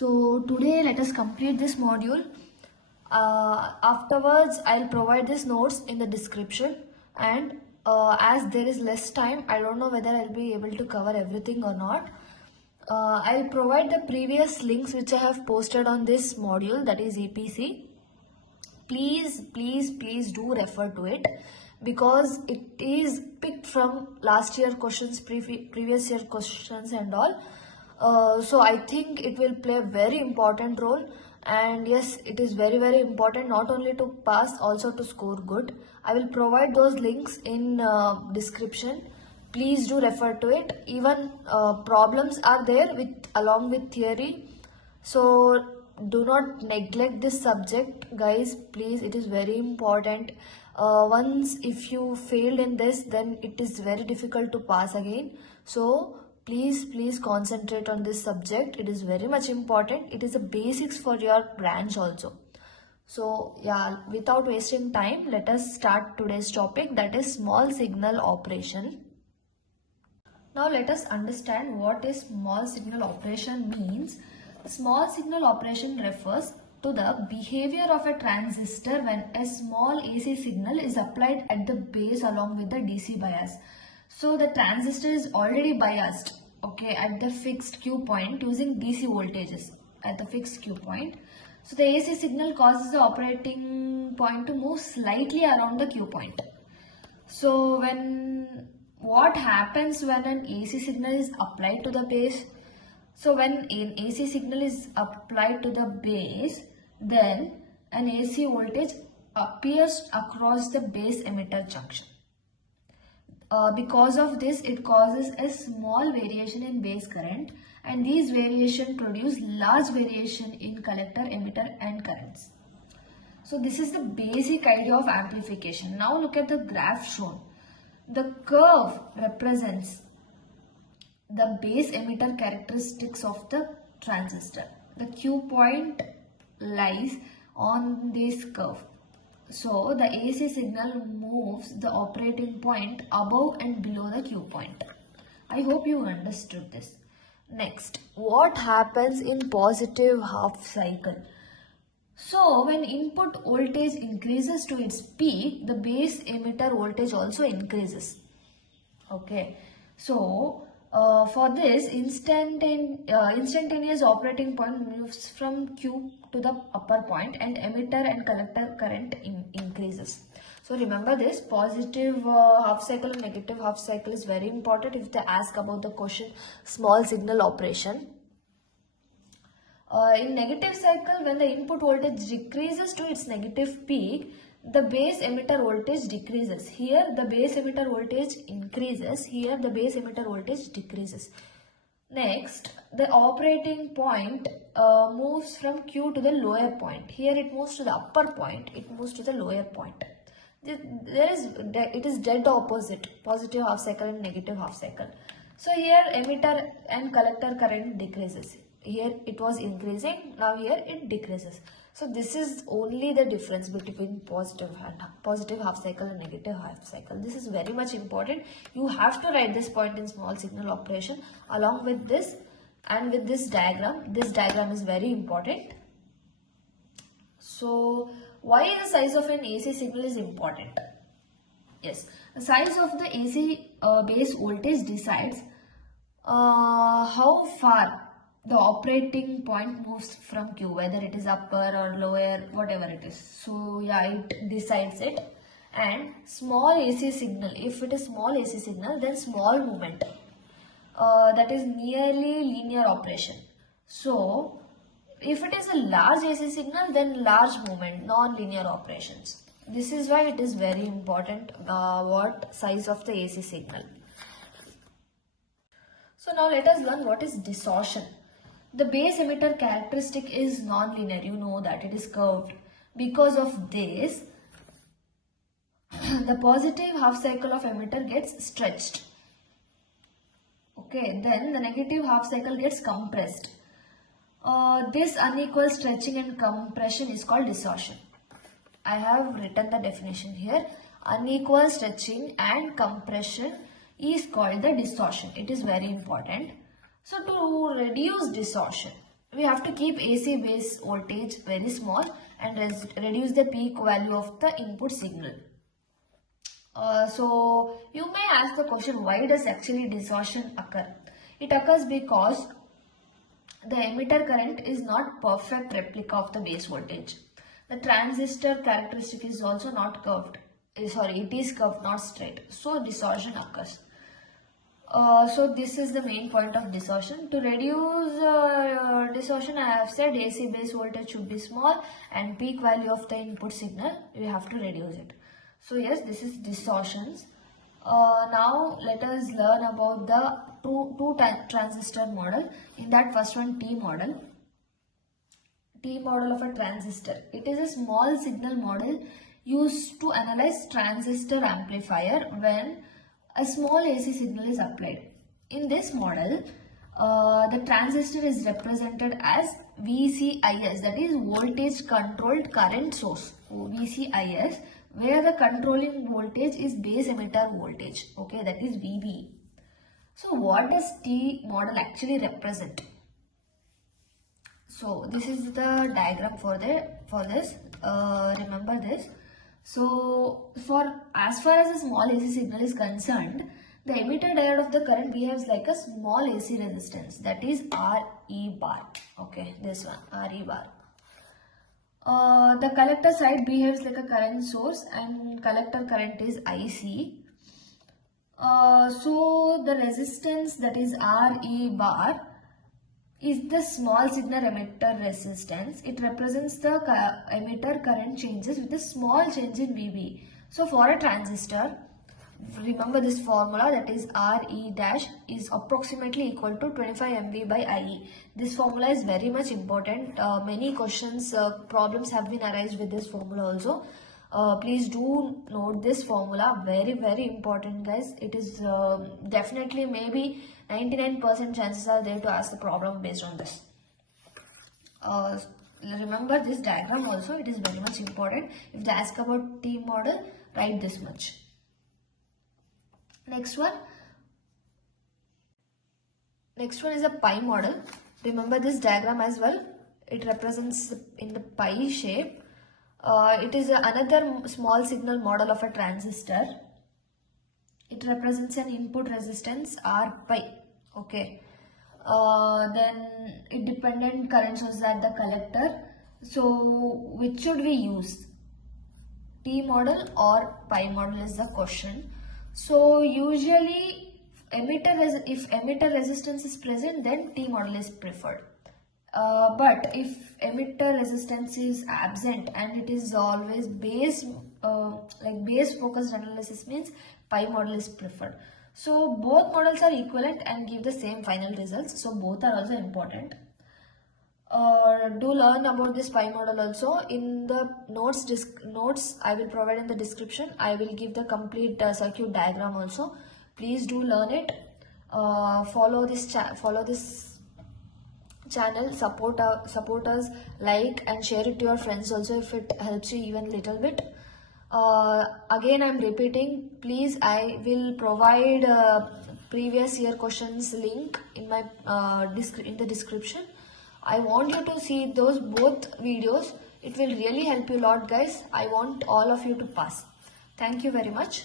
So today let us complete this module. Afterwards I'll provide these notes in the description, and as there is less time, I don't know whether I'll be able to cover everything or not. I'll provide the previous links which I have posted on this module, that is EPC. Please do refer to it, because it is picked from last year questions, previous year questions and all. So I think it will play a very important role, and yes, it is very important not only to pass, also to score good. I will provide those links in description. Please do refer to it. Even problems are there along with theory, so do not neglect this subject, guys. Please, it is very important. Once if you failed in this, then it is very difficult to pass again. So please concentrate on this subject. It is very much important. It is the basics for your branch also. So yeah, without wasting time, let us start today's topic, that is small signal operation. Now let us understand what is small signal operation means. Small signal operation refers to the behavior of a transistor when a small AC signal is applied at the base along with the DC bias. So the transistor is already biased, okay, at the fixed Q point using DC voltages at the fixed Q point. So the AC signal causes the operating point to move slightly around the Q point. So what happens when an AC signal is applied to the base? So when an AC signal is applied to the base, then an AC voltage appears across the base emitter junction. Because of this, it causes a small variation in base current, and these variations produce large variation in collector, emitter and currents. So this is the basic idea of amplification. Now look at the graph shown. The curve represents the base emitter characteristics of the transistor. The Q point lies on this curve. So the AC signal moves the operating point above and below the Q point. I hope you understood this. Next, what happens in positive half cycle? So when input voltage increases to its peak, the base emitter voltage also increases. Okay, so for this, instantaneous operating point moves from Q to the upper point, and emitter and collector current increases. So remember this, positive half cycle and negative half cycle is very important if they ask about the question small signal operation. In negative cycle, when the input voltage decreases to its negative peak, the base emitter voltage decreases. Here the base emitter voltage increases, here the base emitter voltage decreases. Next, the operating point moves from Q to the lower point. Here it moves to the upper point, it moves to the lower point. It is dead opposite, positive half cycle and negative half cycle. So here emitter and collector current decreases. Here it was increasing, now here it decreases. So this is only the difference between positive half cycle and negative half cycle. This is very much important. You have to write this point in small signal operation along with this and with this diagram. This diagram is very important. So why the size of an AC signal is important? Yes, the size of the AC base voltage decides how far the operating point moves from Q, whether it is upper or lower, whatever it is. So yeah, it decides it. And small AC signal, if it is small AC signal, then small movement, that is nearly linear operation. So if it is a large AC signal, then large movement, non-linear operations. This is why it is very important what size of the AC signal. So now let us learn what is distortion. The base emitter characteristic is non-linear. You know that it is curved. Because of this, the positive half cycle of emitter gets stretched. Okay, then the negative half cycle gets compressed. This unequal stretching and compression is called distortion. I have written the definition here. Unequal stretching and compression is called the distortion. It is very important. So to reduce distortion, we have to keep AC base voltage very small and reduce the peak value of the input signal. So you may ask the question, why does actually distortion occur? It occurs because the emitter current is not perfect replica of the base voltage. The transistor characteristic is also not curved. It is curved, not straight. So distortion occurs. So this is the main point of distortion. To reduce distortion, I have said AC base voltage should be small and peak value of the input signal, we have to reduce it. So yes, this is distortions. Now let us learn about the two transistor model. In that first one, T model of a transistor. It is a small signal model used to analyze transistor amplifier when a small AC signal is applied. In this model, the transistor is represented as VCIS, that is voltage controlled current source, VCIS, where the controlling voltage is base emitter voltage, okay, that is VB. So what does T model actually represent? So this is the diagram for this. Remember this. So as far as a small AC signal is concerned, the emitter diode of the current behaves like a small AC resistance, that is RE bar. Okay, this one, RE bar. The collector side behaves like a current source and collector current is IC. So the resistance, that is RE bar, is the small signal emitter resistance. It represents the emitter current changes with a small change in VB. So for a transistor, remember this formula, that is RE dash is approximately equal to 25 mV by IE. This formula is very much important. Many questions, problems have been arised with this formula also. Please do note this formula, very important guys. It is definitely, maybe 99% chances are there to ask the problem based on this. Remember this diagram also, it is very much important. If they ask about T model, write this much. Next one is a pi model. Remember this diagram as well. It represents in the pi shape. It is another small signal model of a transistor. It represents an input resistance R pi. Okay. Then independent current source at the collector. So which should we use? T model or pi model is the question. So usually if emitter resistance is present, then T model is preferred. But if emitter resistance is absent and it is always base focused analysis, means pi model is preferred. So both models are equivalent and give the same final results. So both are also important. Do learn about this pi model also. In the notes I will provide in the description. I will give the complete circuit diagram also. Please do learn it. Follow this channel, support us, like and share it to your friends also if it helps you even little bit. Again I'm repeating, please, I will provide previous year questions link in my in the description. I want you to see those both videos. It will really help you a lot guys. I want all of you to pass. Thank you very much.